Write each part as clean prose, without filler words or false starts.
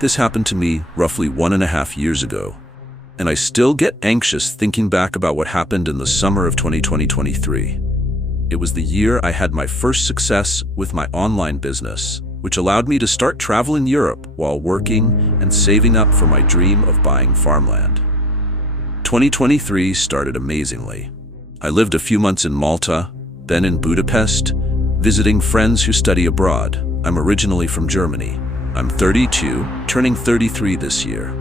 This happened to me roughly 1.5 years ago, and I still get anxious thinking back about what happened in the summer of 2023. It was the year I had my first success with my online business, which allowed me to start traveling Europe while working and saving up for my dream of buying farmland. 2023 started amazingly. I lived a few months in Malta, then in Budapest, visiting friends who study abroad. I'm originally from Germany. I'm 32, turning 33 this year.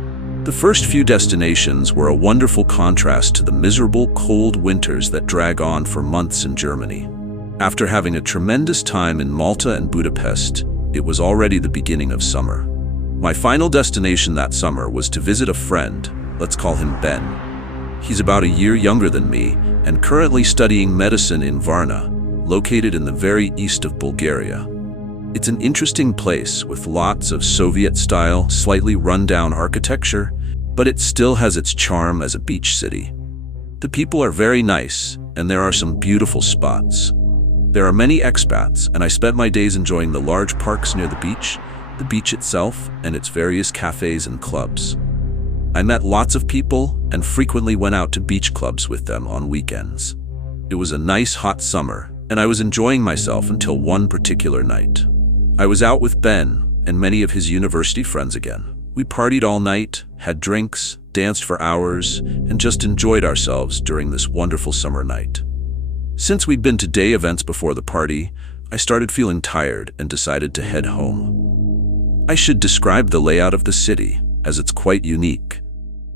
The first few destinations were a wonderful contrast to the miserable, cold winters that drag on for months in Germany. After having a tremendous time in Malta and Budapest, it was already the beginning of summer. My final destination that summer was to visit a friend, let's call him Ben. He's about a year younger than me and currently studying medicine in Varna, located in the very east of Bulgaria. It's an interesting place with lots of Soviet-style, slightly run-down architecture, but it still has its charm as a beach city. The people are very nice, and there are some beautiful spots. There are many expats, and I spent my days enjoying the large parks near the beach itself, and its various cafes and clubs. I met lots of people and frequently went out to beach clubs with them on weekends. It was a nice hot summer, and I was enjoying myself until one particular night. I was out with Ben and many of his university friends again. We partied all night, had drinks, danced for hours, and just enjoyed ourselves during this wonderful summer night. Since we'd been to day events before the party, I started feeling tired and decided to head home. I should describe the layout of the city, as it's quite unique.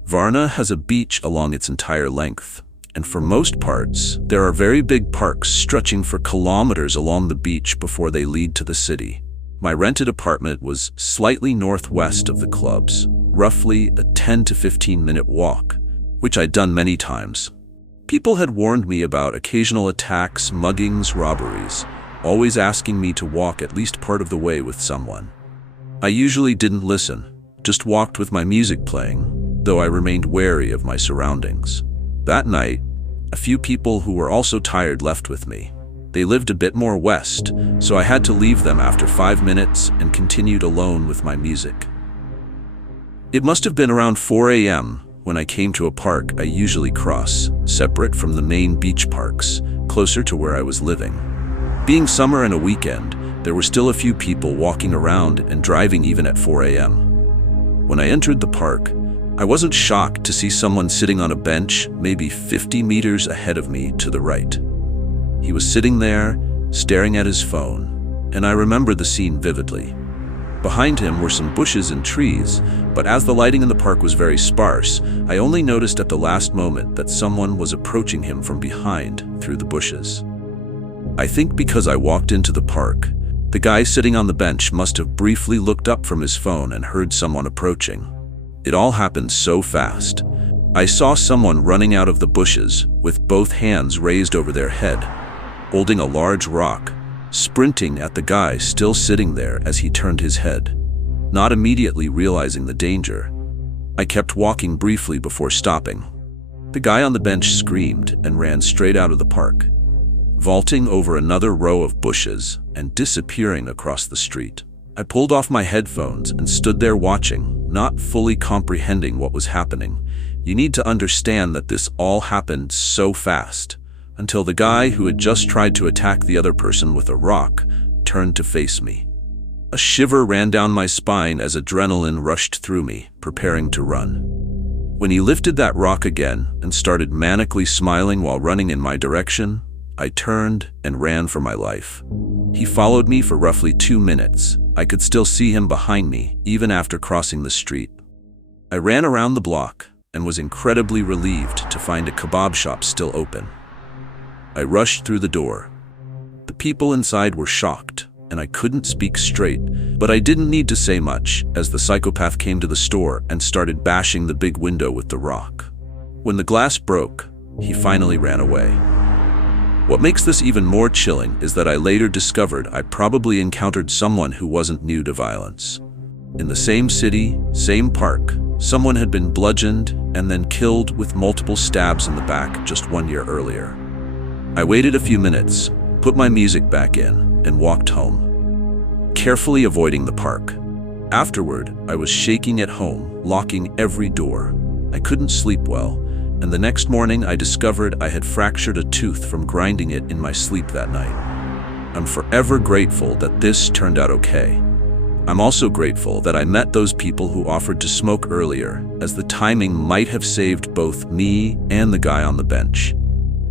Varna has a beach along its entire length, and for most parts, there are very big parks stretching for kilometers along the beach before they lead to the city. My rented apartment was slightly northwest of the clubs, roughly a 10 to 15-minute walk, which I'd done many times. People had warned me about occasional attacks, muggings, robberies, always asking me to walk at least part of the way with someone. I usually didn't listen, just walked with my music playing, though I remained wary of my surroundings. That night, a few people who were also tired left with me. They lived a bit more west, so I had to leave them after 5 minutes and continued alone with my music. It must have been around 4 a.m. when I came to a park I usually cross, separate from the main beach parks, closer to where I was living. Being summer and a weekend, there were still a few people walking around and driving even at 4 a.m. When I entered the park, I wasn't shocked to see someone sitting on a bench maybe 50 meters ahead of me to the right. He was sitting there, staring at his phone, and I remember the scene vividly. Behind him were some bushes and trees, but as the lighting in the park was very sparse, I only noticed at the last moment that someone was approaching him from behind through the bushes. I think because I walked into the park, the guy sitting on the bench must have briefly looked up from his phone and heard someone approaching. It all happened so fast. I saw someone running out of the bushes with both hands raised over their head, holding a large rock, sprinting at the guy still sitting there as he turned his head. Not immediately realizing the danger, I kept walking briefly before stopping. The guy on the bench screamed and ran straight out of the park, vaulting over another row of bushes and disappearing across the street. I pulled off my headphones and stood there watching, not fully comprehending what was happening. You need to understand that this all happened so fast, until the guy who had just tried to attack the other person with a rock turned to face me. A shiver ran down my spine as adrenaline rushed through me, preparing to run. When he lifted that rock again and started manically smiling while running in my direction, I turned and ran for my life. He followed me for roughly 2 minutes. I could still see him behind me, even after crossing the street. I ran around the block and was incredibly relieved to find a kebab shop still open. I rushed through the door. The people inside were shocked, and I couldn't speak straight, but I didn't need to say much as the psychopath came to the store and started bashing the big window with the rock. When the glass broke, he finally ran away. What makes this even more chilling is that I later discovered I probably encountered someone who wasn't new to violence. In the same city, same park, someone had been bludgeoned and then killed with multiple stabs in the back just 1 year earlier. I waited a few minutes, put my music back in, and walked home, carefully avoiding the park. Afterward, I was shaking at home, locking every door. I couldn't sleep well, and the next morning I discovered I had fractured a tooth from grinding it in my sleep that night. I'm forever grateful that this turned out okay. I'm also grateful that I met those people who offered to smoke earlier, as the timing might have saved both me and the guy on the bench.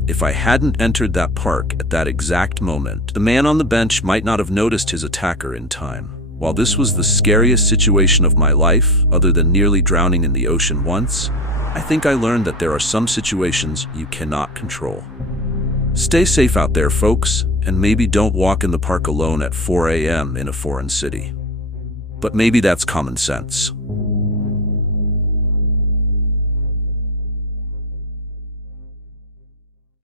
If I hadn't entered that park at that exact moment, the man on the bench might not have noticed his attacker in time. While this was the scariest situation of my life, other than nearly drowning in the ocean once, I think I learned that there are some situations you cannot control. Stay safe out there, folks, and maybe don't walk in the park alone at 4 a.m. in a foreign city. But maybe that's common sense.